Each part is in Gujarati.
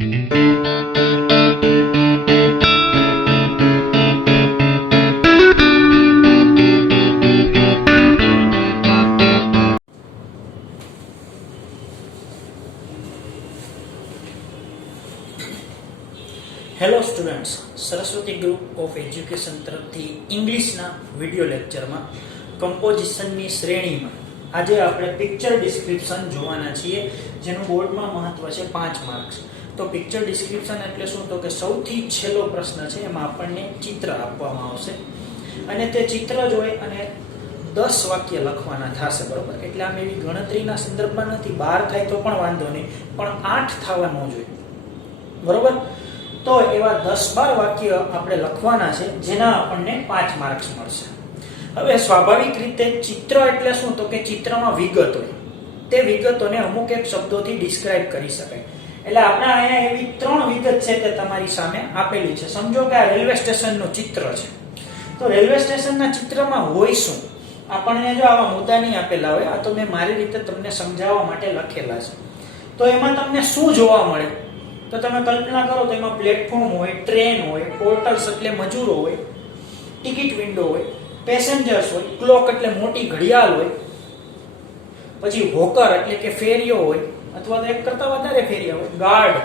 Hello students, Saraswati group of education તરફથી ઇંગ્લિશના વિડિયો લેક્ચરમાં કમ્પોઝિશનની શ્રેણીમાં આજે આપણે પિક્ચર ડિસ્ક્રિપ્શન જોવાના છીએ, જેનું બોર્ડમાં મહત્વ છે 5 માર્ક્સ. તો પિક્ચર ડિસ્ક્રિપ્શન એટલે શું? તો કે સૌથી છેલ્લો પ્રશ્ન છે, એમાં આપણને ચિત્ર આપવામાં આવશે અને તે ચિત્ર જોઈ અને 10 વાક્ય લખવાના થશે, બરોબર? એટલે આમ એવી ગણતરીના સંદર્ભમાં નથી, 12 થાય તો પણ વાંધો નહીં, પણ 8 થવા ન જોઈએ, બરોબર? તો એવા 10-12 વાક્ય આપણે લખવાના છે, જેના આપણને 5 માર્ક્સ મળશે. હવે સ્વાભાવિક રીતે ચિત્ર એટલે શું? તો કે ચિત્રમાં વિગત હોય, તે વિગતોને અમુક એક શબ્દોથી ડિસ્ક્રાઇબ કરી શકાય. એટલે આપણે અહીંયા એવી 3 વિગત છે તે તમારી સામે આપેલી છે. સમજો કે આ રેલવે સ્ટેશનનું ચિત્ર છે, તો રેલવે સ્ટેશનના ચિત્રમાં હોય શું? આપણને જો આવા મુદ્દા નહીં આપેલા હોય, આ તો મેં મારી રીતે તમને સમજાવવા માટે લખેલા છે. તો એમાં તમને શું જોવા મળે? તો તમે કલ્પના કરો તો એમાં પ્લેટફોર્મ હોય, ટ્રેન હોય, પોર્ટર્સ એટલે મજૂરો હોય, ટિકિટ વિન્ડો હોય, પેસેન્જર્સ હોય, ક્લોક એટલે મોટી ઘડિયાળ હોય, પછી હોકર એટલે કે ફેરીઓ હોય, અથવા તો એક કરતા વધારે ફેરીઓ હોય, ગાર્ડ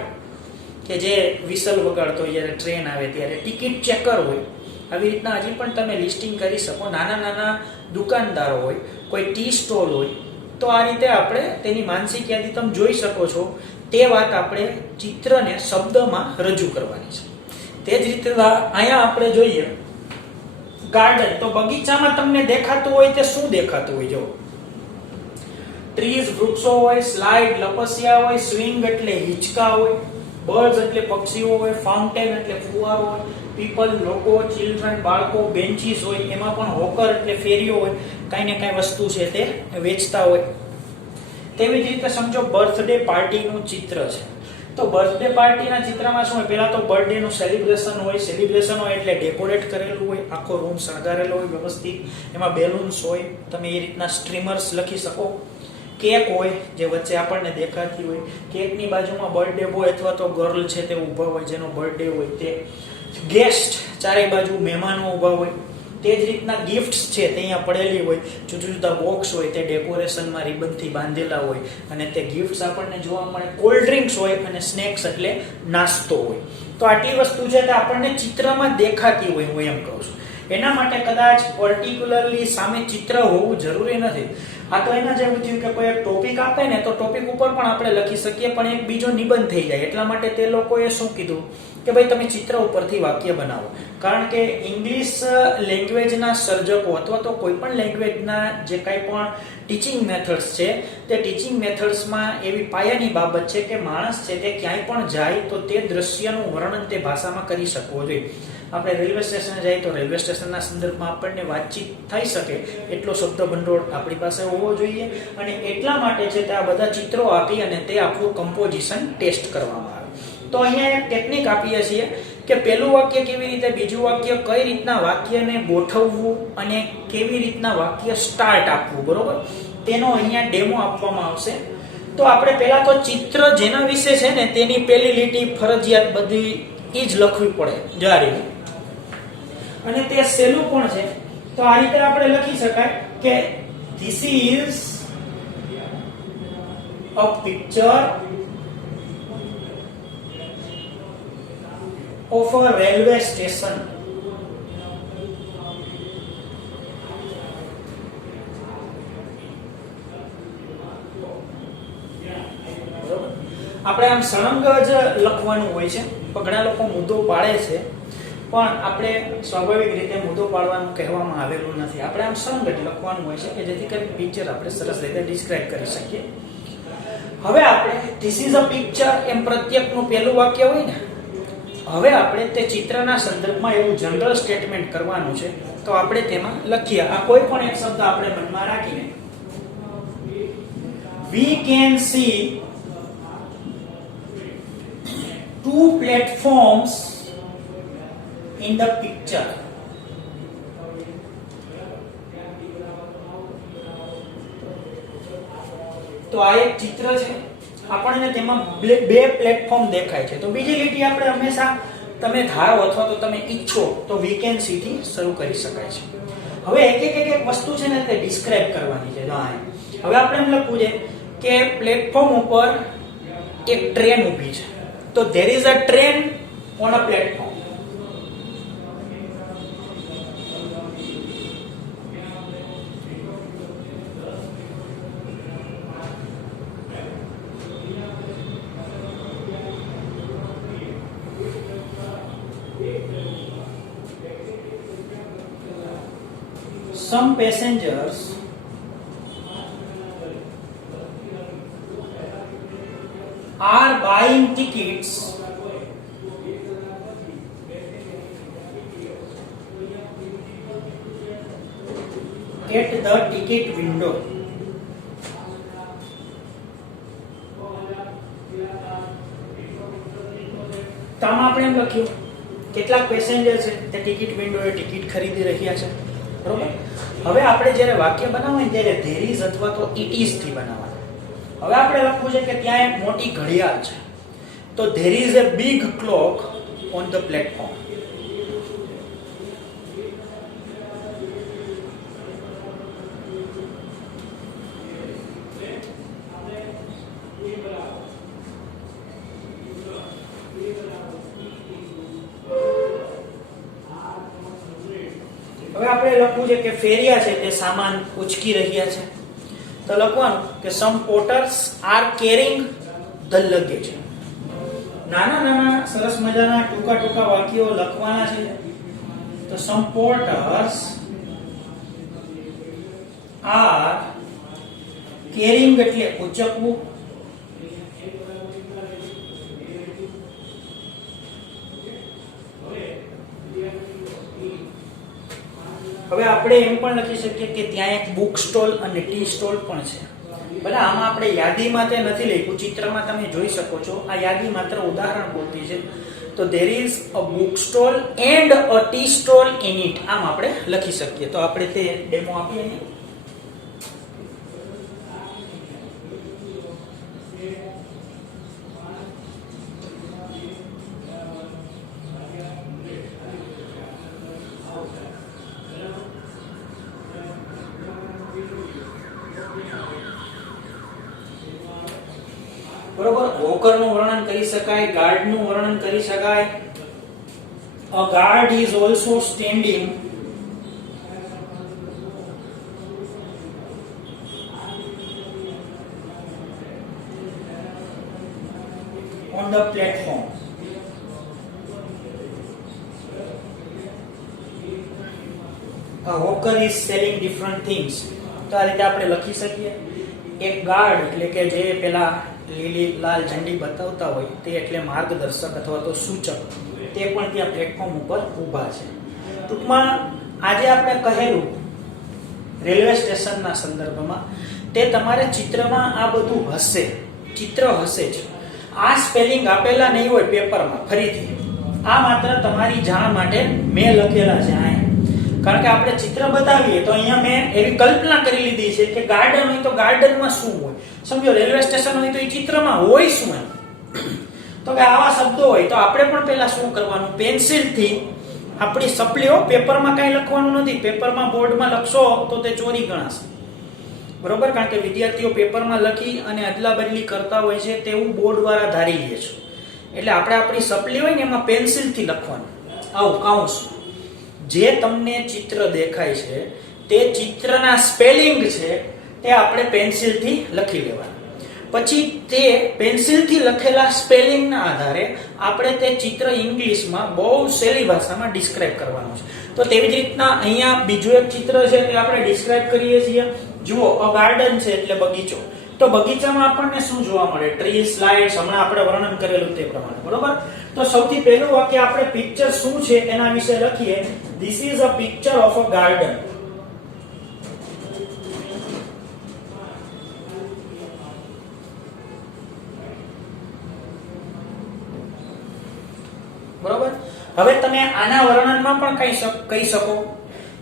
કે જે વિસલ વગાડતો હોય જ્યારે ટ્રેન આવે ત્યારે, ટિકિટ ચેકર હોય. આવી રીતના હજી પણ તમે લિસ્ટિંગ કરી શકો. નાના નાના દુકાનદારો હોય, કોઈ ટી સ્ટોલ હોય. તો આ રીતે આપણે તેની માનસિક યાદી તમે જોઈ શકો છો. તે વાત આપણે ચિત્રને શબ્દમાં રજૂ કરવાની છે. તે જ રીતે અહીંયા આપણે જોઈએ ગાર્ડન, તો બગીચામાં તમને દેખાતું હોય તે શું દેખાતું હોય? જો ટ્રીઝ વૃક્ષો હોય, સ્લાઇડ લપસ્યા હોય, સ્વિંગ એટલે હિંચકા હોય, બર્ડ્સ એટલે પક્ષીઓ હોય, ફાઉન્ટેન એટલે ફુવારો હોય, પીપલ લોકો, ચિલ્ડ્રન બાળકો, બેન્ચીસ હોય, એમાં પણ હોકર એટલે ફેરીઓ હોય, કાંઈ ને કાંઈ વસ્તુ છે તે વેચતા હોય. તેવી જ રીતે સમજો બર્થડે પાર્ટીનું ચિત્ર છે, તો બર્થડે પાર્ટીના ચિત્રમાં શું હોય? પહેલા તો બર્થડે નું સેલિબ્રેશન હોય. સેલિબ્રેશન હોય એટલે ડેકોરેટ કરેલું હોય, આખો રૂમ શણગારેલો હોય વ્યવસ્થિત, એમાં બેલૂન્સ હોય, તમે એ રીતના સ્ટ્રીમર્સ લખી શકો. કેક હોય જે વચ્ચે આપણને દેખાતી હોય, કેકની બાજુમાં બર્થડે બોય અથવા તો ગર્લ છે તે ઊભા હોય, જેનો બર્થડે હોય તે. ગેસ્ટ, ચારે બાજુ મહેમાનો ઊભા હોય. તે જ રીતના ગિફ્ટ્સ છે તે અહીંયા પડેલી હોય, જુદા જુદા બોક્સ હોય, તે ડેકોરેશનમાં રિબનથી બાંધેલા હોય અને તે ગિફ્ટ્સ આપણને જોવા મળે. કોલ્ડ ડ્રિંક્સ હોય અને સ્નેક્સ એટલે નાસ્તો હોય. તો આટલી વસ્તુ છે તે આપણને ચિત્રમાં દેખાતી હોય, હું એમ કહું છું. એના માટે કદાચ પર્ટિક્યુલરલી સામે ચિત્ર હોવું જરૂરી નથી. આ તો એના જેવું થયું કે કોઈ એક ટોપિક આપે ને, તો ટોપિક ઉપર પણ આપણે લખી શકીએ, પણ એક બીજો નિબંધ થઈ જાય. એટલા માટે તે લોકોએ શું કીધું કે ભાઈ તમે ચિત્ર ઉપરથી વાક્ય બનાવો. કારણ કે ઇંગ્લિશ લેંગ્વેજના સર્જકો અથવા તો કોઈ પણ લેંગ્વેજના જે કાંઈ પણ ટીચિંગ મેથડ્સ છે, તે ટીચિંગ મેથડ્સમાં એવી પાયાની બાબત છે કે માણસ છે તે ક્યાંય પણ જાય તો તે દ્રશ્યનું વર્ણન તે ભાષામાં કરી શકવો જોઈએ. આપણે રેલવે સ્ટેશને જઈએ તો રેલવે સ્ટેશનના સંદર્ભમાં આપણને વાતચીત થઈ શકે એટલો શબ્દ ભંડોળ આપણી પાસે હોવો જોઈએ. અને એટલા માટે છે તે આ બધા ચિત્રો આપી અને તે આપણું કમ્પોઝિશન ટેસ્ટ કરવામાં આવે. તો અહીંયા એક ટેકનિક આપીએ છીએ કે પહેલું વાક્ય કેવી રીતે, બીજું વાક્ય કઈ રીતના વાક્યને ગોઠવવું અને કેવી રીતના વાક્ય સ્ટાર્ટ આપવું, બરોબર? તેનો અહીંયા ડેમો આપવામાં આવશે. તો આપણે પહેલા તો ચિત્ર જેના વિશે છે ને તેની પહેલી લીટી ફરજિયાત બધી જ લખવી પડે જારી, અને તે સહેલું પણ છે. તો આ રીતે આપણે લખી શકાય કે this is a picture of a railway station. આપણે આમ સળંગ જ લખવાનું હોય છે. ઘણા લોકો મુદ્દો પાડે છે, પણ આપણે સ્વાભાવિક રીતે મુદ્દો પાડવાનું કહેવામાં આવેલું નથી. આપણે આમ સળંગ જ લખવાનું હોય છે કે જેથી કરીને પિક્ચર આપણે સરસ રીતે ડિસ્ક્રાઇબ કરી શકીએ. હવે આપણે ધીસ ઇઝ અ પિક્ચર એમ પ્રત્યેકનું પહેલું વાક્ય હોય ને, હવે આપણે તે ચિત્રના સંદર્ભમાં એવું જનરલ સ્ટેટમેન્ટ કરવાનું છે. તો આપણે તેમાં લખીએ. આ કોઈ પણ એક શબ્દ આપણે મનમાં રાખીને we can see 2 platforms in the picture. તો આ એક ચિત્ર છે આપણને તેમાં બે પ્લેટફોર્મ દેખાય છે. તો બીજી લીટી આપણે હંમેશા તમે ધારો અથવા તો તમે ઈચ્છો તો વી કેન સી થી શરૂ કરી શકાય છે. હવે એક વસ્તુ છે ને તે ડિસ્ક્રાઇબ કરવાની છે. હવે આપણે એમ લખવું છે કે પ્લેટફોર્મ ઉપર એક ટ્રેન ઊભી છે. તો there is a train on a platform. Some passengers are buying tickets at the ticket window. તો આમાં આપણે એમ લખ્યું કેટલાક પેસેન્જર છે તે ટિકિટ વિન્ડોએ ટિકિટ ખરીદી રહ્યા છે. બરોબર. હવે આપણે જ્યારે વાક્ય બનાવવાનું ત્યારે ધેર ઇઝ અથવા તો ઇટ ઇઝ થી બનાવવાનું. હવે આપણે લખવું છે કે ત્યાં એક મોટી ઘડિયાળ છે. તો there is a big clock on the platform. હવે આપણે લખવું છે કે ફેરિયા છે તે સામાન ઉચકી રહ્યા છે. તો લખવાનું કે સમ પોર્ટર્સ આર કેરિંગ ધ લગેજ. નાના સરસ મજાના ટૂંકા વાક્યો લખવાના છે. તો સમ પોર્ટર્સ આર કેરિંગ એટલે ઉચકવું. હવે આપણે એમ પણ લખી શકીએ કે ત્યાં એક બુક સ્ટોલ અને ટી સ્ટોલ પણ છે. ભલે આમાં આપણે યાદીમાં તે નથી લખ્યું, ચિત્રમાં તમે જોઈ શકો છો. આ યાદી માત્ર ઉદાહરણ પૂરતી છે. તો there is a book stall and a tea stall in it. આમ આપણે લખી શકીએ. તો આપણે તે ડેમો આપીએ ને. બરોબર. વોકરનું વર્ણન કરી શકાય, ગાર્ડનું વર્ણન કરી શકાય. A guard is also standing on the platform. A hawker is selling different things. તો આ રીતે આપણે લખી શકીએ. એક ગાર્ડ એટલે કે જે પેલા લીલી લાલ ઝંડી બતાવતા હોય તે એટલે માર્ગદર્શક અથવા તો સૂચક, તે પણ ત્યાં પ્લેટફોર્મ ઉપર ઊભા છે. ટૂંકમાં આજે આપણે કહેલું રેલવે સ્ટેશનના સંદર્ભમાં તે તમારે ચિત્રમાં આ બધું હશે, ચિત્ર હશે જ. આ સ્પેલિંગ આપેલા નહીં હોય પેપરમાં. ફરીથી આ માત્ર તમારી જાણ માટે મેં લખેલા છે અહીંયા. કારણ કે આપણે ચિત્ર બતાવીએ તો અહીંયા મેં એવી કલ્પના કરી લીધી છે કે ગાર્ડન હોય તો ગાર્ડનમાં શું હોય, સમજો રેલવે સ્ટેશન હોય તો એ ચિત્રમાં હોય શું એમ. તો કે આવા શબ્દો હોય તો આપણે પણ પહેલા શું કરવાનું, પેન્સિલથી આપણી સપલીઓ, પેપરમાં કાંઈ લખવાનું નથી. પેપરમાં બોર્ડમાં લખશો તો તે ચોરી ગણાશે. બરોબર. કારણ કે વિદ્યાર્થીઓ પેપરમાં લખી અને અદલા બદલી કરતા હોય છે તેવું બોર્ડ વાળા ધારી લે છે. એટલે આપણે આપણી સપલી હોય ને એમાં પેન્સિલથી લખવાનું. આવું કાઉન્સ જે તમને ચિત્ર દેખાય છે તે ચિત્રના સ્પેલિંગ છે તે આપણે પેન્સિલથી લખી લેવાના. પછી તે પેન્સિલથી લખેલા સ્પેલિંગના આધારે આપણે તે ચિત્ર ઇંગ્લિશમાં બહુ સહેલી ભાષામાં ડિસ્ક્રાઇબ કરવાનું છે. તો તેવી જ રીતના અહીંયા બીજું એક ચિત્ર છે તે આપણે ડિસ્ક્રાઇબ કરીએ છીએ. જુઓ, અ ગાર્ડન છે એટલે બગીચો. તો બગીચામાં આપણને શું જોવા મળે? ટ્રી, સ્લાઇડ્સ, હમણાં આપણે વર્ણન કરેલું તે પ્રમાણે. બરોબર. તો સૌથી પહેલું વાક્ય આપણે પિક્ચર શું છે એના વિશે લખીએ. This is a picture of a garden. બરોબર. હવે તમે આના વર્ણનમાં પણ કહી શકો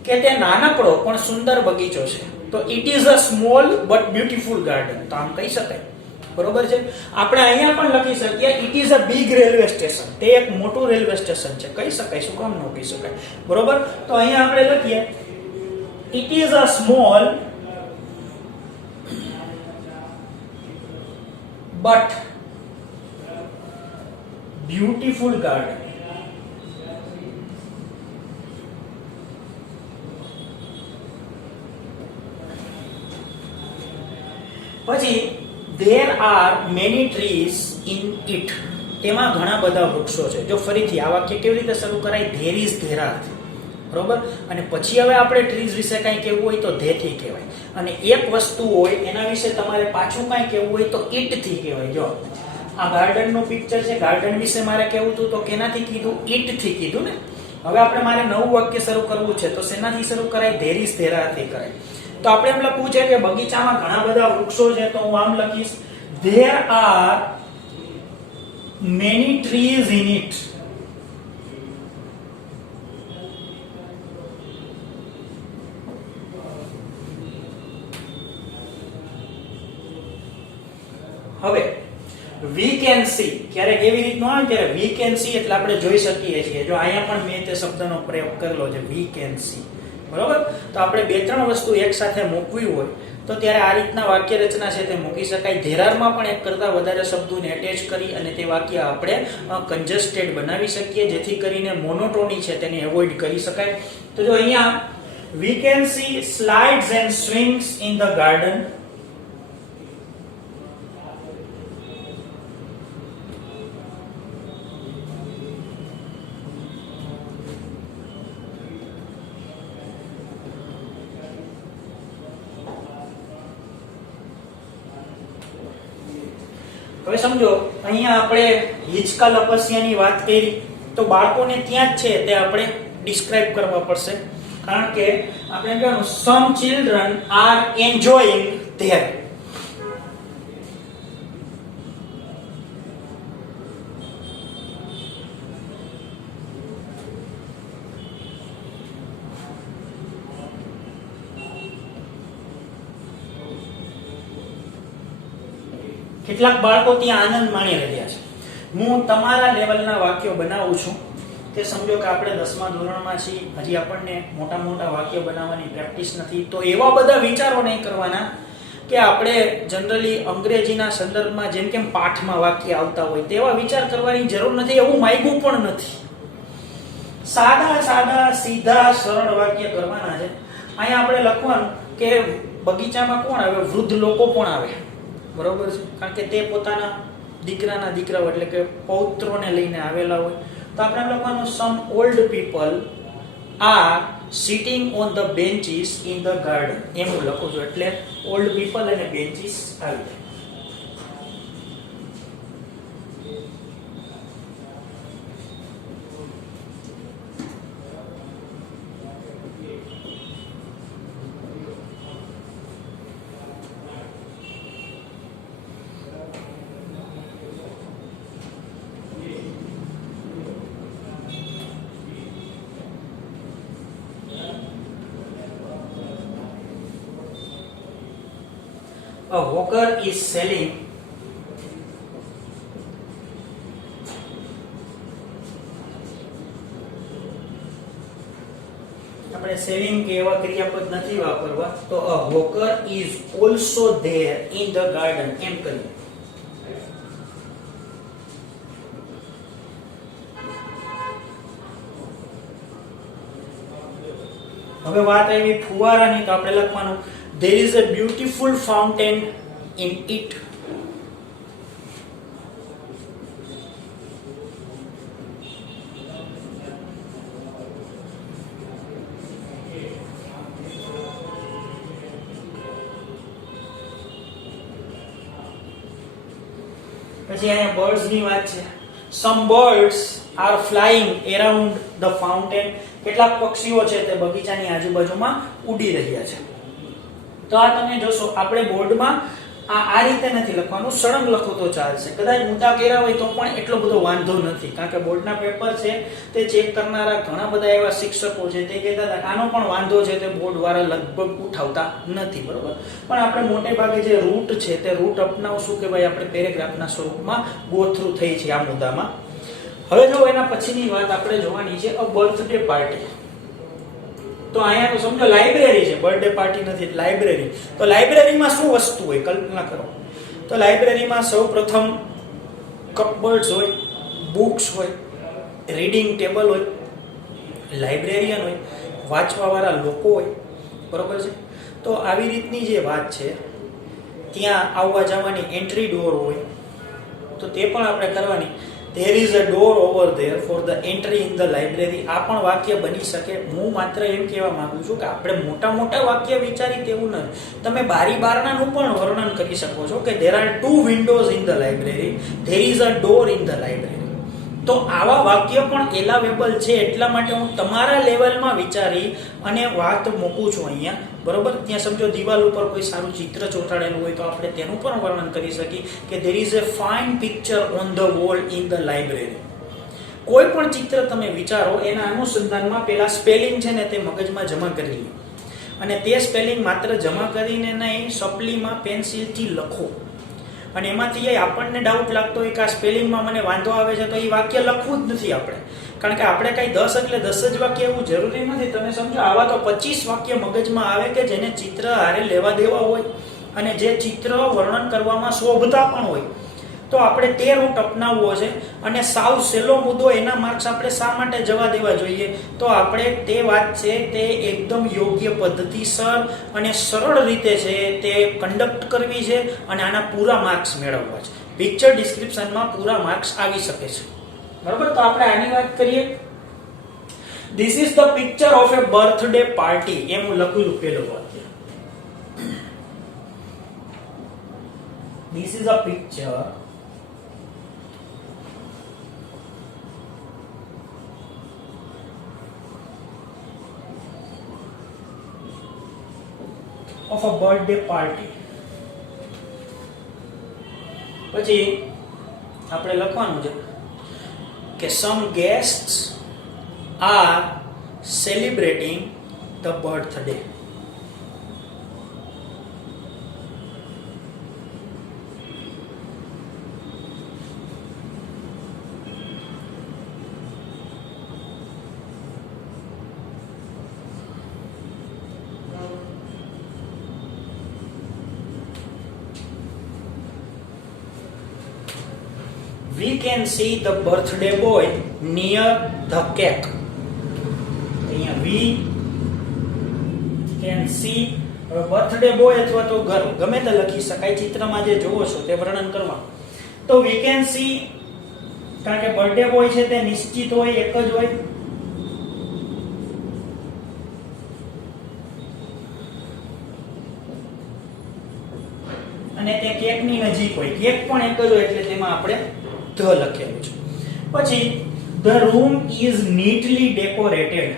કે તે નાનકડો પણ સુંદર બગીચો છે. તો it is a small but beautiful garden. તો આમ કહી શકાય. બરોબર છે. આપણે અહીંયા પણ લખી શકીએ it is a big railway station. તે એક મોટું રેલવે સ્ટેશન છે. કહી શકાય, શું કામ ન કહી શકાય? બરોબર. તો અહીંયા આપણે લખીએ it is a small but beautiful garden. પછી there are many trees in it. તેમાં ઘણા બધા વૃક્ષો છે. જો ફરીથી આ વાક્ય કેવી રીતે શરૂ કરાય? there is there are. બરોબર. અને પછી હવે આપણે ટ્રીઝ વિશે કંઈ કહેવું હોય તો they થી કહેવાય. અને એક વસ્તુ હોય એના વિશે તમારે પાછું કંઈ કહેવું હોય તો it થી કહેવાય. જો આ ગાર્ડન નું પિક્ચર છે, ગાર્ડન વિશે મારે કહેવું હતું તો કેનાથી કીધું? it થી કીધું ને. હવે આપણે મારે નવું વાક્ય શરૂ કરવું છે તો શેનાથી શરૂ કરાય? there is there are થી કરાય. તો આપણે એમ લખવું છે કે બગીચામાં ઘણા બધા વૃક્ષો છે, તો હું આમ લખીશ there are many trees in it. હવે we can see ક્યારેક એવી રીતનું આવે ત્યારે we can see એટલે આપણે જોઈ શકીએ છીએ. જો અહીંયા પણ મેં તે શબ્દનો પ્રયોગ કરેલો છે we can see. બરોબર. તો આપણે બે ત્રણ વસ્તુ એક સાથે મૂકવી હોય તો ત્યારે આ રીતના વાક્ય રચના છે તે મૂકી શકાય. ધેરારમાં પણ એક કરતા વધારે શબ્દોને એટેચ કરી અને તે વાક્ય આપણે કન્જસ્ટેડ બનાવી શકીએ, જેથી કરીને મોનોટોની છે તેને એવોઇડ કરી શકાય. તો જો અહીંયા we can see slides and swings in the garden. હવે સમજો અહીંયા આપણે હિંચકા લપસ્યાની વાત કરી તો બાળકોને ત્યાં જ છે તે આપણે ડિસ્ક્રાઇબ કરવા પડશે, કારણ કે આપણે કહેવાનું some children are enjoying there. કેટલાક બાળકો ત્યાં આનંદ માણી રહ્યા છે. હું તમારા લેવલના વાક્યો બનાવું છું. તે સમજો કે આપણે 10મા ધોરણમાં છીએ, હજી આપણને મોટા મોટા વાક્યો બનાવવાની પ્રેક્ટિસ નથી, તો એવા બધા વિચારો નહીં કરવાના કે આપણે જનરલી અંગ્રેજીના સંદર્ભમાં જેમ કેમ પાઠમાં વાક્ય આવતા હોય તેવા વિચાર કરવાની જરૂર નથી. એવું માંગ્યું પણ નથી. સાદા સાદા સીધા સરળ વાક્ય કરવાના છે. અહીંયા આપણે લખવાનું કે બગીચામાં કોણ આવે? વૃદ્ધ લોકો પણ આવે. બરોબર છે, કારણ કે તે પોતાના દીકરાના દીકરાઓ એટલે કે પૌત્રોને લઈને આવેલા હોય. તો આપણે લખવાનું some old people are sitting on the benches in the garden. એમ હું લખું છું એટલે old people અને benches આવી જાય. A hawker is selling આપણે સેલિંગ કે એવા ક્રિયાપદ નથી વાપરવા, તો a hawker is also there in the garden એમ કરીએ. હવે વાત આવી ફુવારાની, તો આપણે લખવાનું there is a beautiful fountain in it. પછી અહીંયા બર્ડ્સ ની વાત છે. some birds are flying around the fountain. કેટલાક પક્ષીઓ છે તે બગીચાની આજુબાજુમાં ઉડી રહ્યા છે. તો આ તમે જોશો આપણે બોર્ડમાં આ રીતે નથી લખવાનું, સળંગ લખો તો ચાલશે. કદાચ મોટા કર્યા હોય તો પણ એટલો બધો વાંધો નથી, કારણ કે બોર્ડના પેપર છે તે ચેક કરનારા ઘણા બધા એવા શિક્ષકો છે તે કહેતા હતા આનો પણ વાંધો છે તે બોર્ડ વાળા લગભગ ઉઠાવતા નથી, બરોબર. પણ આપણે મોટે ભાગે જે રૂટ છે તે રૂટ અપનાવશું કે ભાઈ આપણે પેરેગ્રાફના સ્વરૂપમાં ગો થ્રુ થઈ છે આ મુદ્દામાં. હવે જો એના પછીની વાત આપણે જોવાની છે અ બર્થડે પાર્ટી. તો અહીંયા તો સમજો લાઇબ્રેરી છે, બર્થડે પાર્ટી નથી, લાઇબ્રેરી. તો લાઇબ્રેરીમાં શું વસ્તુ હોય કલ્પના કરો. તો લાઇબ્રેરીમાં સૌપ્રથમ કપબોર્ડ્સ હોય, બુક્સ હોય, રીડિંગ ટેબલ હોય, લાઇબ્રેરિયન હોય, વાંચવાવાળા લોકો હોય, બરોબર છે. તો આવી રીતની જે વાત છે ત્યાં આવવા જવાની એન્ટ્રી ડોર હોય તો તે પણ આપણે કરવાની. There is a door over there for the entry in the library. આ પણ વાક્ય બની શકે. હું માત્ર એમ કહેવા માંગુ છું કે આપણે મોટા મોટા વાક્ય વિચારી તેવું નથી. તમે બારી બારણાનું પણ વર્ણન કરી શકો છો કે there are 2 windows in the library, there is a door in the library. તો આવા વાક્ય પણ એલાવેબલ છે, એટલા માટે હું તમારા લેવલમાં વિચારી અને વાત મૂકું છું અહીંયા, બરોબર. ત્યાં સમજો દિવાલ ઉપર કોઈ સારું ચિત્ર ચોંટાડેલું હોય તો આપણે તેનું પણ વર્ણન કરી શકીએ કે there is a fine picture on the wall in the library. કોઈ પણ ચિત્ર તમે વિચારો એના અનુસંધાનમાં પેલા સ્પેલિંગ છે ને તે મગજમાં જમા કરી લો, અને તે સ્પેલિંગ માત્ર જમા કરીને નહીં, સપ્લીમાં પેન્સિલથી લખો. અને એમાંથી આપણને ડાઉટ લાગતો હોય કે આ સ્પેલિંગમાં મને વાંધો આવે છે તો એ વાક્ય લખવું જ નથી આપણે, કારણ કે આપણે કઈ 10 એટલે 10 જ વાક્ય એવું જરૂરી નથી. તમે સમજો આવા તો 25 વાક્ય મગજમાં આવે કે જેને ચિત્ર હારે લેવા દેવા હોય અને જે ચિત્ર વર્ણન કરવામાં શોભતા પણ હોય. તો આપણે તે રૂટ અપનાવવો છે અને સાવ સહેલો મુદ્દો એના માર્ક્સ આપણે શા માટે જવા દેવા જોઈએ. તો આપણે તે વાત છે તે એકદમ યોગ્ય પદ્ધતિસર અને સરળ રીતે છે તે કન્ડક્ટ કરવી છે અને આના પૂરા માર્ક્સ મેળવવા છે. પિક્ચર ડિસ્ક્રિપ્શનમાં પૂરા માર્ક્સ આવી શકે છે, બરાબર. તો આપણે આની વાત કરીએ. This is the picture of a birthday party. એમ હું લખેલું પેલું વાક્ય. This is a picture of a birthday party. પછી આપણે લખવાનું છે કે some guests are celebrating the birthday. We can see the birthday boy near the cake. અહીંયા we can see birthday boy અથવા તો ગર્લ ગમે તે લખી શકાય. ચિત્રમાં જે જોવો છો તે વર્ણન કરવા. તો we can see કારણ કે બર્થડે બોય છે તે નિશ્ચિત હોય, એક જ હોય. અને તે કેકની નજીક હોય, કેક પણ એક જ હોય એટલે તેમાં આપણે ધ લખેલું છે. પછી the room is neatly decorated.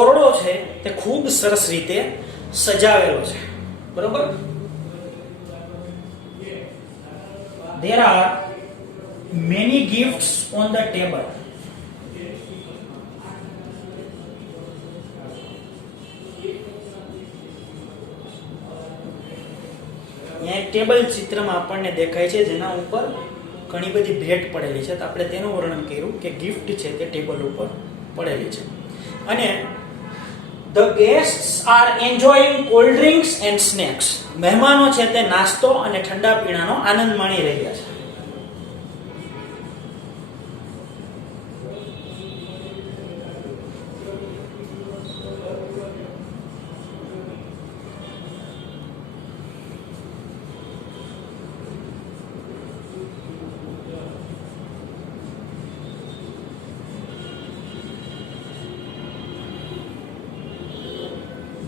ઓરડો છે તે ખૂબ સરસ રીતે સજાવેલો છે, બરોબર. There are many gifts on the table. અહીંયા ટેબલ ચિત્રમાં આપણને દેખાય છે જેના ઉપર ઘણી બધી ભેટ પડેલી છે. તો આપણે તેનું વર્ણન કર્યું કે ગિફ્ટ છે તે ટેબલ ઉપર પડેલી છે. અને the guests are enjoying cold drinks and snacks. મહેમાનો છે તે નાસ્તો અને ઠંડા પીણાનો આનંદ માણી રહ્યા છે.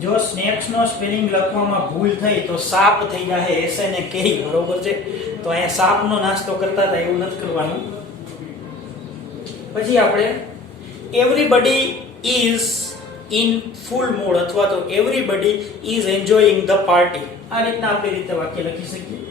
જો સ્નેક્સ નો સ્પેલિંગ લખવામાં ભૂલ થઈ તો સાપ થઈ જાય એસે ને કે, બરોબર છે. તો તો અહીંયા સાપનો નાસ્તો કરતા હતા એવું નથી કરવાનું. પછી આપણે everybody is in full mood અથવા તો everybody is enjoying the party. આ રીતના આપણે રીતે વાક્ય લખી શકીએ.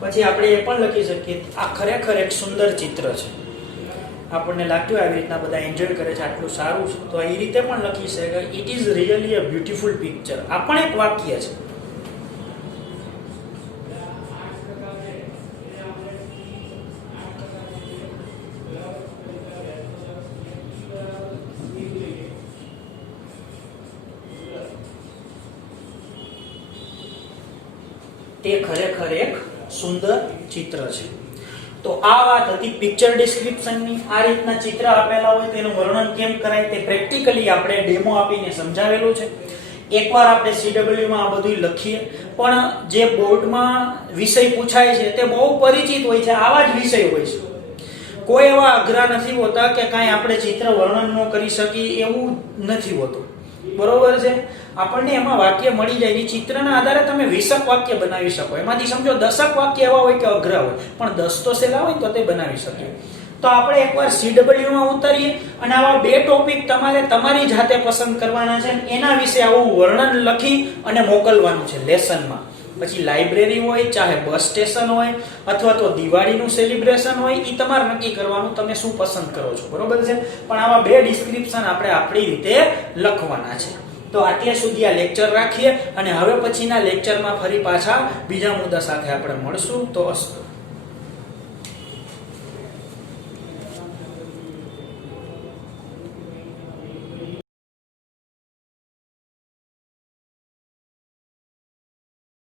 પછી આપણે એ પણ લખી શકીએ આ ખરેખર એક સુંદર ચિત્ર છે. આપણને લાગ્યું આવી રીતના બધા એન્જોય કરે છે, આટલું સારું છે, તો એ રીતે પણ લખી શકાય it is really a beautiful picture. આ પણ એક વાક્ય છે. તે ખરેખર એક સુંદર ચિત્ર છે. તો આ વાત હતી પિક્ચર ડિસ્ક્રિપ્શનની. આ રીતના ચિત્ર આપેલા હોય તેનું વર્ણન કેમ કરાય તે પ્રેક્ટિકલી આપણે ડેમો આપીને સમજાવેલું છે. એકવાર આપણે CW માં આ બધું લખીએ, પણ જે બોર્ડમાં વિષય પૂછાય છે તે બહુ પરિચિત હોય છે, આવા જ વિષય હોય છે. કોઈ એવા અઘરા નથી હોતા કે કાંઈ આપણે ચિત્ર વર્ણન ન કરી શકીએ એવું નથી હોતું. બરોબર છે. આપણને એમાં વાક્ય મળી જાય. ચિત્રના આધારે તમે 20 વાક્ય બનાવી શકો. એમાંથી સમજો 10 વાક્ય એવા હોય કે અઘરા હોય, પણ 10 તો સહેલા હોય તો તે બનાવી શકીએ. તો આપણે એકવાર CW માં ઉતરીએ અને આવા 2 ટોપિક તમારે તમારી જાતે પસંદ કરવાના છે. એના વિશે આવું વર્ણન લખી અને મોકલવાનું છે લેસનમાં. પછી લાઇબ્રેરી હોય, ચાહે બસ સ્ટેશન હોય, અથવા તો દિવાળીનું સેલિબ્રેશન હોય, એ તમારે નક્કી કરવાનું તમે શું પસંદ કરો છો. બરોબર છે. પણ આવા 2 ડિસ્ક્રિપ્શન આપણે આપણી રીતે લખવાના છે. તો આટલે સુધી આ લેક્ચર રાખીએ અને હવે પછીના લેક્ચરમાં ફરી પાછા બીજા મુદ્દા સાથે આપણે મળશું. તો અસ્તુ.